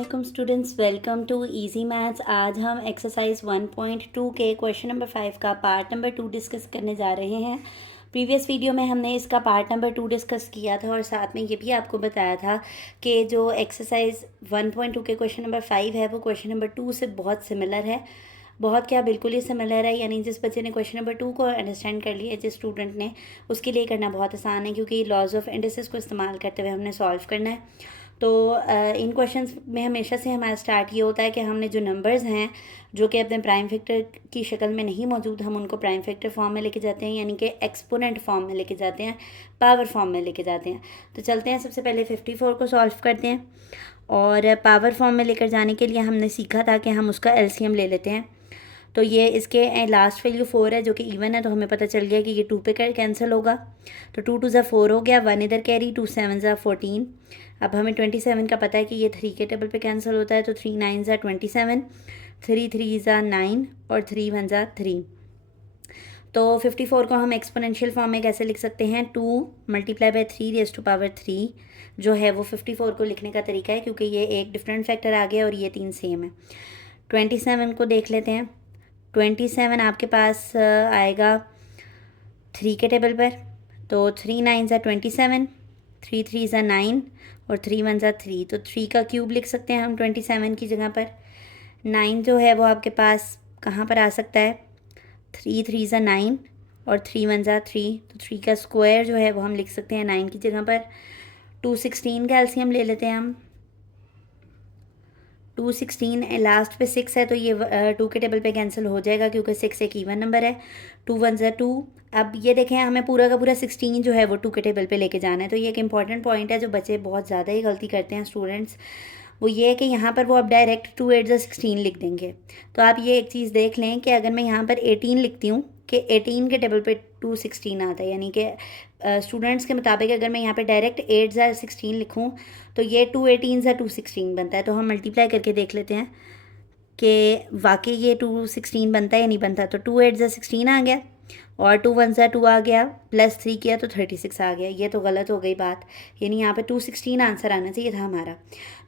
अस्सलाम students, welcome to easy maths. आज हम एक्सरसाइज 1.2 के क्वेश्चन नंबर 5 का पार्ट नंबर 2 डिस्कस करने जा रहे हैं। प्रीवियस वीडियो में हमने इसका पार्ट नंबर 2 डिस्कस किया था और साथ में ये भी आपको बताया था कि जो एक्सरसाइज 1.2 के क्वेश्चन नंबर 5 है वो क्वेश्चन नंबर 2 से बहुत सिमिलर है। बहुत क्या, बिल्कुल ही सिमिलर है। यानी जिस बच्चे ने क्वेश्चन नंबर 2 को अंडरस्टैंड कर लिया, जिस स्टूडेंट ने, उसके लिए करना बहुत आसान है, क्योंकि लॉज ऑफ इंडिसेस को इस्तेमाल करते हुए हमने सॉल्व करना है। तो इन क्वेश्चंस में हमेशा से हमारा स्टार्ट ये होता है कि हमने जो नंबर्स हैं जो कि अपने प्राइम फैक्टर की शक्ल में नहीं मौजूद, हम उनको प्राइम फैक्टर फॉर्म में लेके जाते हैं, यानी कि एक्सपोनेंट फॉर्म में लेके जाते हैं, पावर फॉर्म में लेके जाते हैं। तो चलते हैं, सबसे पहले 54 को सॉल्व करते हैं। और पावर फॉर्म में लेकर जाने के लिए हमने सीखा था कि हम उसका एलसीएम ले लेते हैं। तो ये इसके लास्ट वैल्यू 4 है जो कि इवन है, तो हमें पता चल गया कि ये 2 पे कैंसिल होगा। तो 2 2 4 हो गया, 1 इधर कैरी, 2 7 14। अब हमें 27 का पता है कि ये 3 के टेबल पे कैंसिल होता है, तो 3 9 27, 3 3 9 और 3 1 3। तो 54 को हम एक्सपोनेंशियल फॉर्म में कैसे लिख सकते हैं? 2 multiply by 3 raise to power 3 जो है वो 54 को लिखने का तरीका है, क्योंकि ये एक डिफरेंट फैक्टर आ गया और ये 3 सेम है। 27 को देख लेते हैं। 27 आपके पास आएगा 3 के टेबल पर, तो 3 9 27, 3 3 9 और 3 1 3। तो 3 का क्यूब लिख सकते हैं हम 27 की जगह पर। 9 जो है वो आपके पास कहाँ पर आ सकता है? 3 3 9 और 3 1 3। तो 3 का स्क्वायर जो है वो हम लिख सकते हैं 9 की जगह पर। 216 का एलसीएम ले लेते हैं हम। 216 लास्ट पे 6 है, तो ये 2 के टेबल पे कैंसिल हो जाएगा, क्योंकि 6 एक इवन नंबर है। 2 1 2। अब ये देखें, हमें पूरा का पूरा 16 जो है वो 2 के टेबल पे लेके जाना है। तो ये एक इंपॉर्टेंट पॉइंट है जो बच्चे बहुत ज़्यादा ही गलती करते हैं स्टूडेंट्स। वो ये है कि यहाँ पर वो अब डायरेक्ट 2 8 16 लिख देंगे। तो आप ये एक चीज़ देख लें कि अगर मैं यहाँ पर 18 लिखती हूँ कि 18 के टेबल पे 216 आता है, यानी कि स्टूडेंट्स के मुताबिक अगर मैं यहाँ पे डायरेक्ट 8 16 लिखूँ तो ये 2 18 216 बनता है। तो हम मल्टीप्लाई करके देख लेते हैं कि वाकई ये 216 बनता है या नहीं बनता। तो 2 8 16 आ गया और 2 1 2 आ गया, प्लस 3 किया तो 36 आ गया। ये तो गलत हो गई बात, यानी यहाँ पे 216 आंसर आना चाहिए था हमारा।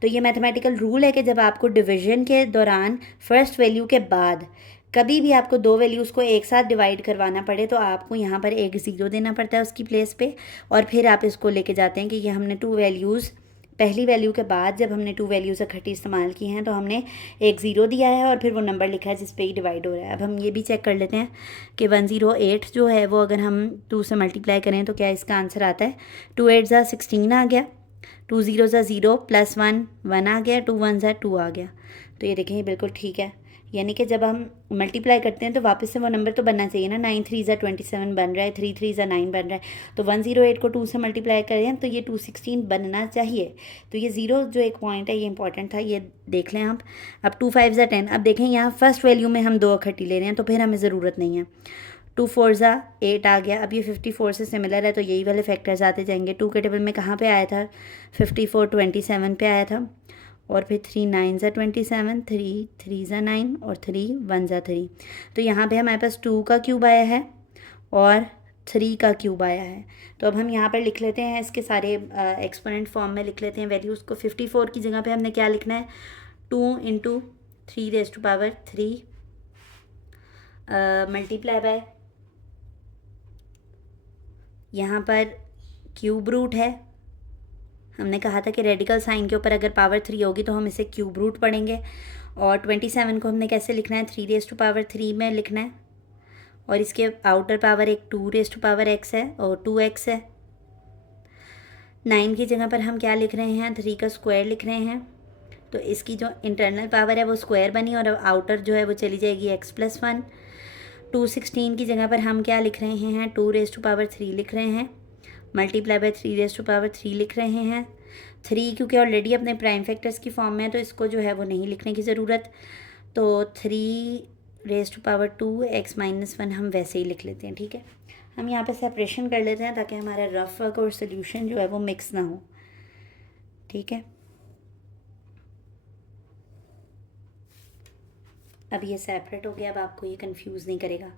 तो ये मैथमेटिकल रूल है कि जब आपको डिवीजन के दौरान फर्स्ट वैल्यू के बाद कभी भी आपको दो वैल्यूज़ को एक साथ डिवाइड करवाना पड़े तो आपको यहाँ पर एक ज़ीरो देना पड़ता है उसकी प्लेस पे, और फिर आप इसको लेके जाते हैं कि ये हमने टू वैल्यूज़, पहली वैल्यू के बाद जब हमने टू वैल्यूज़ इकट्ठी इस्तेमाल की हैं तो हमने एक ज़ीरो दिया है और फिर वो नंबर लिखा है जिस पे ही डिवाइड हो रहा है। अब हम ये भी चेक कर लेते हैं कि 108 जो है वो अगर हम 2 से मल्टीप्लाई करें तो क्या इसका आंसर आता है? 2 8 16 आ गया, 2 0 0 प्लस 1 1 आ गया, 2 1 2 आ गया। तो ये देखें, ये बिल्कुल ठीक है। यानी कि जब हम मल्टीप्लाई करते हैं तो वापस से वो नंबर तो बनना चाहिए ना। 9 3 27 बन रहा है, 3 3 9 बन रहा है, तो 108 को 2 से मल्टीप्लाई करें तो ये 216 बनना चाहिए। तो ये ज़ीरो जो एक पॉइंट है ये इंपॉर्टेंट था, ये देख लें आप। अब 2 5 10। अब देखें यहाँ फर्स्ट वैल्यू में हम दो इकट्ठी ले रहे हैं तो फिर हमें ज़रूरत नहीं है। 2 4 8 आ गया। अब ये 54 से सिमिलर है तो यही वाले फैक्टर्स आते जाएंगे। 2 के टेबल में कहाँ पे आया था? 54 27 पे आया था, और फिर 3 9 27, 3 3 9 और 3 1 3। तो यहाँ पे हमारे पास 2 का क्यूब आया है और 3 का क्यूब आया है। तो अब हम यहाँ पर लिख लेते हैं, इसके सारे एक्सपोनेंट फॉर्म में लिख लेते हैं वैल्यूज़ को। 54 की जगह पे हमने क्या लिखना है? 2 into 3 raise to power 3 multiply by, यहाँ पर क्यूब रूट है। हमने कहा था कि रेडिकल साइन के ऊपर अगर पावर 3 होगी तो हम इसे क्यूब रूट पढ़ेंगे। और 27 को हमने कैसे लिखना है? 3 रेज़ टू पावर 3 में लिखना है, और इसके आउटर पावर एक 2 रेज़ टू पावर x है और 2x है। 9 की जगह पर हम क्या लिख रहे हैं? 3 का स्क्वायर लिख रहे हैं। तो इसकी जो इंटरनल पावर है वो स्क्वायर बनी और आउटर जो है वो चली जाएगी x+1। 216 की जगह पर हम क्या लिख रहे हैं? 2 रेज़ टू पावर 3 लिख रहे हैं, multiply by 3 raise to power 3 लिख रहे हैं। 3 क्योंकि ऑलरेडी अपने प्राइम फैक्टर्स की फॉर्म में है तो इसको जो है वो नहीं लिखने की ज़रूरत। तो 3 रेज़ टू पावर 2 x-1 हम वैसे ही लिख लेते हैं, ठीक है। हम यहाँ पे सेपरेशन कर लेते हैं ताकि हमारा रफ वर्क और सोल्यूशन जो है वो मिक्स ना हो, ठीक है। अब ये सेपरेट हो गया, अब आपको ये कंफ्यूज नहीं करेगा।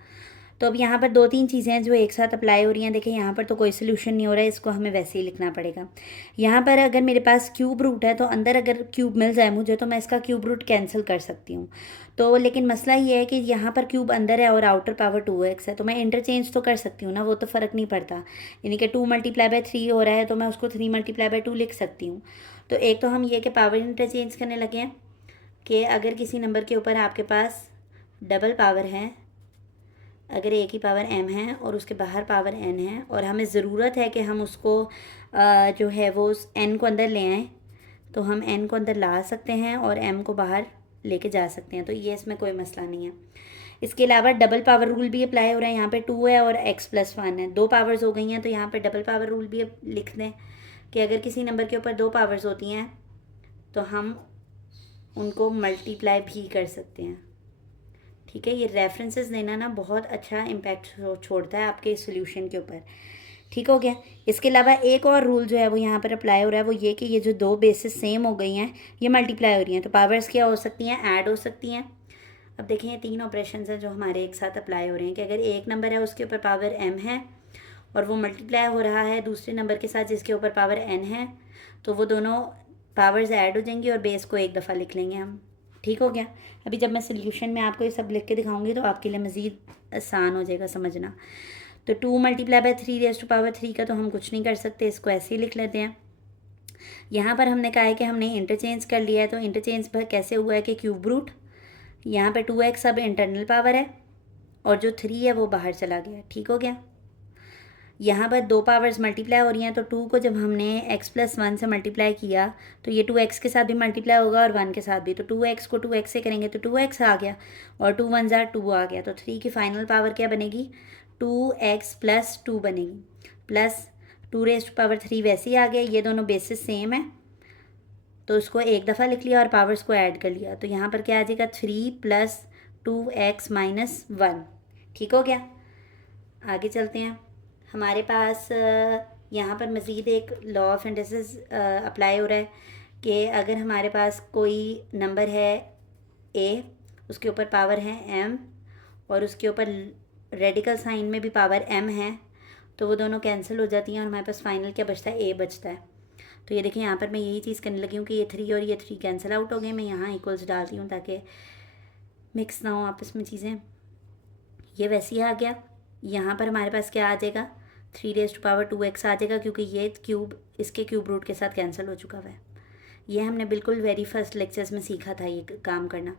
तो अब यहाँ पर दो तीन चीज़ें हैं जो एक साथ अप्लाई हो रही हैं। देखिए यहाँ पर तो कोई सोल्यूशन नहीं हो रहा है, इसको हमें वैसे ही लिखना पड़ेगा। यहाँ पर अगर मेरे पास क्यूब रूट है तो अंदर अगर क्यूब मिल जाए मुझे तो मैं इसका क्यूब रूट कैंसिल कर सकती हूँ। तो लेकिन मसला ये है कि यहाँ पर क्यूब अंदर है और आउटर पावर 2x है, तो मैं इंटरचेंज तो कर सकती हूँ ना, वो तो फ़र्क नहीं पड़ता। यानी कि 2 × 3 हो रहा है तो मैं उसको 3 × 2 लिख सकती हूँ। तो एक तो हम ये कि पावर इंटरचेंज करने लगे हैं कि अगर किसी नंबर के ऊपर आपके पास डबल पावर है, अगर एक ही पावर m है और उसके बाहर पावर n है और हमें ज़रूरत है कि हम उसको जो है वो n को अंदर ले आएँ, तो हम n को अंदर ला सकते हैं और m को बाहर लेके जा सकते हैं। तो ये इसमें कोई मसला नहीं है। इसके अलावा डबल पावर रूल भी अप्लाई हो रहा है। यहाँ पे 2 है और x+1 है, 2 पावर्स हो गई हैं, तो यहाँ पे डबल पावर रूल भी लिख दें कि अगर किसी नंबर के ऊपर 2 पावर्स होती हैं तो हम उनको मल्टीप्लाई भी कर सकते हैं। ठीक है, ये रेफरेंसेस देना ना बहुत अच्छा इम्पैक्ट छोड़ता है आपके सोल्यूशन के ऊपर। ठीक हो गया। इसके अलावा एक और रूल जो है वो यहाँ पर अप्लाई हो रहा है, वो ये कि ये जो दो बेसिस सेम हो गई हैं ये मल्टीप्लाई हो रही हैं, तो पावर्स क्या हो सकती हैं, ऐड हो सकती हैं। अब देखें ये 3 ऑपरेशंस हैं जो हमारे एक साथ अप्लाई हो रहे हैं कि अगर एक नंबर है उसके ऊपर पावर m है और वो मल्टीप्लाई हो रहा है दूसरे नंबर के साथ जिसके ऊपर पावर n है, तो वो दोनों पावर्स ऐड हो जाएंगी और बेस को एक दफ़ा लिख लेंगे हम। ठीक हो गया। अभी जब मैं सोल्यूशन में आपको ये सब लिख के दिखाऊंगी तो आपके लिए मज़ीद आसान हो जाएगा समझना। तो 2 × 3 का तो हम कुछ नहीं कर सकते, इसको ऐसे ही लिख लेते हैं। यहाँ पर हमने कहा है कि हमने इंटरचेंज कर लिया है, तो इंटरचेंज पर कैसे हुआ है कि क्यूब रूट, यहाँ पे 2x अब इंटरनल पावर है और जो 3 है वो बाहर चला गया। ठीक हो गया। यहाँ पर 2 पावर्स मल्टीप्लाई हो रही हैं, तो 2 को जब हमने x+1 से मल्टीप्लाई किया तो ये 2x के साथ भी मल्टीप्लाई होगा और 1 के साथ भी, तो 2x को 2x से करेंगे तो 2x आ गया और 2 × 1 = 2 आ गया। तो 3 की फाइनल पावर क्या बनेगी, 2x+2 बनेगी, प्लस 2⁻³ वैसे ही आ गया। ये दोनों बेसिस सेम है तो उसको एक दफ़ा लिख लिया और पावर्स को ऐड कर लिया, तो यहाँ पर क्या आ जाएगा 3 + 2x - 1। ठीक हो गया। आगे चलते हैं। हमारे पास यहाँ पर मज़ीद एक लॉ ऑफ इंडसेस अप्लाई हो रहा है कि अगर हमारे पास कोई नंबर है a, उसके ऊपर पावर है m और उसके ऊपर रेडिकल साइन में भी पावर m है, तो वो दोनों कैंसिल हो जाती हैं और हमारे पास फाइनल क्या बचता है, a बचता है। तो ये देखिए यहाँ पर मैं यही चीज़ करने लगी हूँ कि ये 3 और ये 3 कैंसिल आउट हो गए। मैं यहाँ इक्वल्स डालती हूँ ताकि मिक्स ना हो आपस में चीज़ें। ये वैसे ही आ गया। यहाँ पर हमारे पास क्या आ जाएगा, 3⁻2x आ जाएगा क्योंकि ये क्यूब इसके क्यूब रूट के साथ कैंसिल हो चुका हुआ है। ये हमने बिल्कुल वेरी फर्स्ट लेक्चर्स में सीखा था ये काम करना।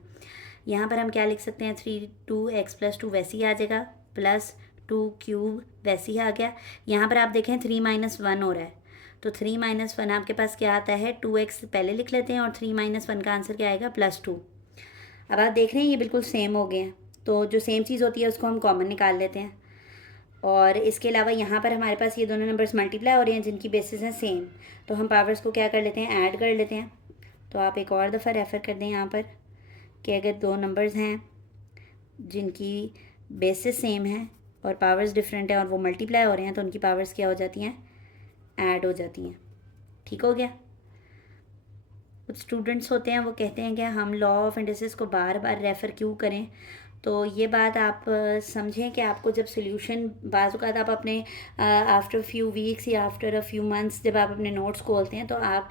यहाँ पर हम क्या लिख सकते हैं, 2x+2 वैसे ही आ जाएगा, प्लस 2³ वैसे ही आ गया। यहाँ पर आप देखें 3 - 1 हो रहा है, तो 3 - 1 आपके पास क्या आता है, 2x पहले लिख लेते हैं और 3 - 1 का आंसर क्या आएगा, +2। अब आप देख रहे हैं ये बिल्कुल सेम हो गए हैं, तो जो सेम चीज़ होती है उसको हम कॉमन निकाल लेते हैं। और इसके अलावा यहाँ पर हमारे पास ये दोनों नंबर्स मल्टीप्लाई हो रहे हैं जिनकी बेसिस हैं सेम, तो हम पावर्स को क्या कर लेते हैं, ऐड कर लेते हैं। तो आप एक और दफ़ा रेफ़र कर दें यहाँ पर कि अगर दो नंबर्स हैं जिनकी बेसिस सेम है और पावर्स डिफरेंट है और वो मल्टीप्लाई हो रहे हैं, तो उनकी पावर्स क्या हो जाती हैं, ऐड हो जाती हैं। ठीक हो गया। कुछ स्टूडेंट्स होते हैं वो कहते हैं कि हम लॉ ऑफ इंडसेस को बार बार रेफ़र क्यों करें, तो ये बात आप समझें कि आपको जब सोल्यूशन बाज़ आप अपने आफ्टर फ्यू वीक्स या आफ्टर अ फ्यू मंथ्स जब आप अपने नोट्स खोलते हैं तो आप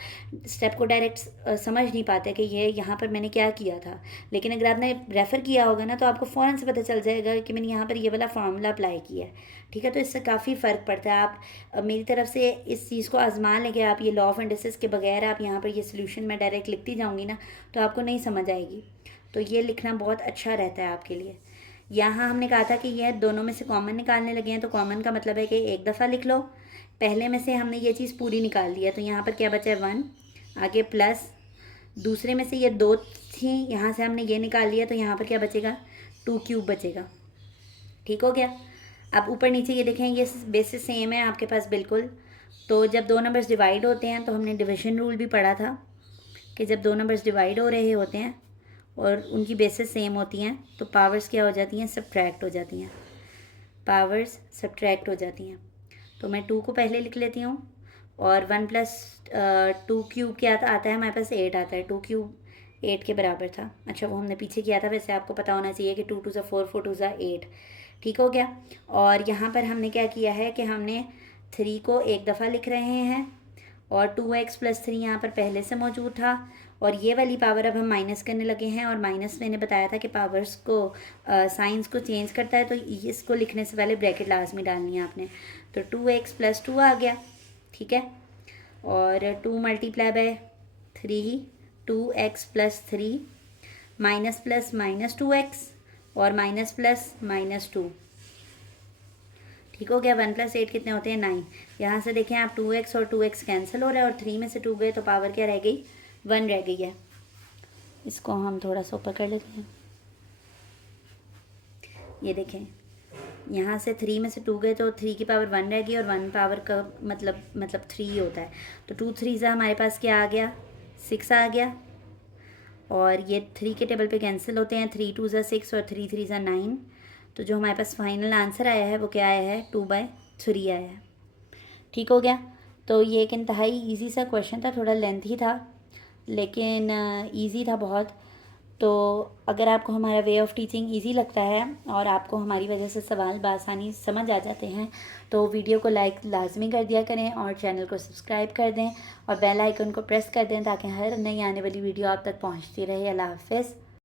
स्टेप को डायरेक्ट समझ नहीं पाते कि ये यहाँ पर मैंने क्या किया था। लेकिन अगर आपने रेफ़र किया होगा ना तो आपको फ़ौरन से पता चल जाएगा कि मैंने यहाँ पर ये वाला फार्मूला अप्लाई किया है। ठीक है, तो इससे काफ़ी फ़र्क पड़ता है। आप मेरी तरफ से इस चीज़ को आजमा लें कि आप ये लॉ ऑफ इंडसेस के बगैर आप यहाँ पर ये सोल्यूशन मैं डायरेक्ट लिखती जाऊँगी ना तो आपको नहीं समझ आएगी। तो ये लिखना बहुत अच्छा रहता है आपके लिए। यहाँ हमने कहा था कि ये दोनों में से कॉमन निकालने लगे हैं, तो कॉमन का मतलब है कि एक दफ़ा लिख लो। पहले में से हमने ये चीज़ पूरी निकाल ली है, तो यहाँ पर क्या बचा है 1, आगे प्लस दूसरे में से ये 2 थी, यहाँ से हमने ये निकाल लिया, तो यहाँ पर क्या बचेगा, 2³ बचेगा। ठीक हो गया। अब ऊपर नीचे ये देखें ये बेसिस सेम है आपके पास बिल्कुल। तो जब दो नंबर्स डिवाइड होते हैं तो हमने डिविजन रूल भी पढ़ा था कि जब दो नंबर्स डिवाइड हो रहे होते हैं और उनकी बेसिस सेम होती हैं तो पावर्स क्या हो जाती हैं, सब्ट्रैक्ट हो जाती हैं, पावर्स सब्ट्रैक्ट हो जाती हैं। तो मैं 2 को पहले लिख लेती हूँ और 1 + 2³ क्या आता है हमारे पास, 8 आता है। 2³ 8 के बराबर था। अच्छा वो हमने पीछे किया था, वैसे आपको पता होना चाहिए कि 2 × 2 = 4, 4 × 2 = 8। ठीक हो गया। और यहाँ पर हमने क्या किया है कि हमने 3 को एक दफ़ा लिख रहे हैं और 2x+3 यहाँ पर पहले से मौजूद था, और ये वाली पावर अब हम माइनस करने लगे हैं। और माइनस मैंने बताया था कि पावर्स को साइंस को चेंज करता है, तो इसको लिखने से पहले ब्रैकेट लास्ट में डालनी है आपने। तो 2x+2 आ गया, ठीक है। और 2 multiply by 3, 2x+3 minus plus minus 2x और माइनस प्लस माइनस 2, ठीक हो गया। 1+8 कितने होते हैं 9। यहाँ से देखें आप 2x और 2x कैंसिल हो रहा है और 3 में से 2 गए तो पावर क्या रह गई, 1 रह गई है। इसको हम थोड़ा सा ऊपर कर लेते हैं। ये देखें यहाँ से 3 में से 2 गए तो 3 की पावर 1 रह गई, और 1 पावर का मतलब 3 होता है। तो 2 3 से हमारे पास क्या आ गया, 6 आ गया। और ये 3 के टेबल पे कैंसिल होते हैं, 3 2 6 और 3 3 9। तो जो हमारे पास फाइनल आंसर आया है वो क्या आया है, 2/3 आया है, ठीक हो गया। तो ये एक इंतहाई इजी सा क्वेश्चन था, थोड़ा लेंथी था लेकिन इजी था बहुत। तो अगर आपको हमारा वे ऑफ़ टीचिंग इजी लगता है और आपको हमारी वजह से सवाल बआसानी समझ आ जाते हैं तो वीडियो को लाइक लाजमी कर दिया करें और चैनल को सब्सक्राइब कर दें और बेल आइकन को प्रेस कर दें ताकि हर नई आने वाली वीडियो आप तक पहुंचती रहे। अल्लाह हाफ़िज़।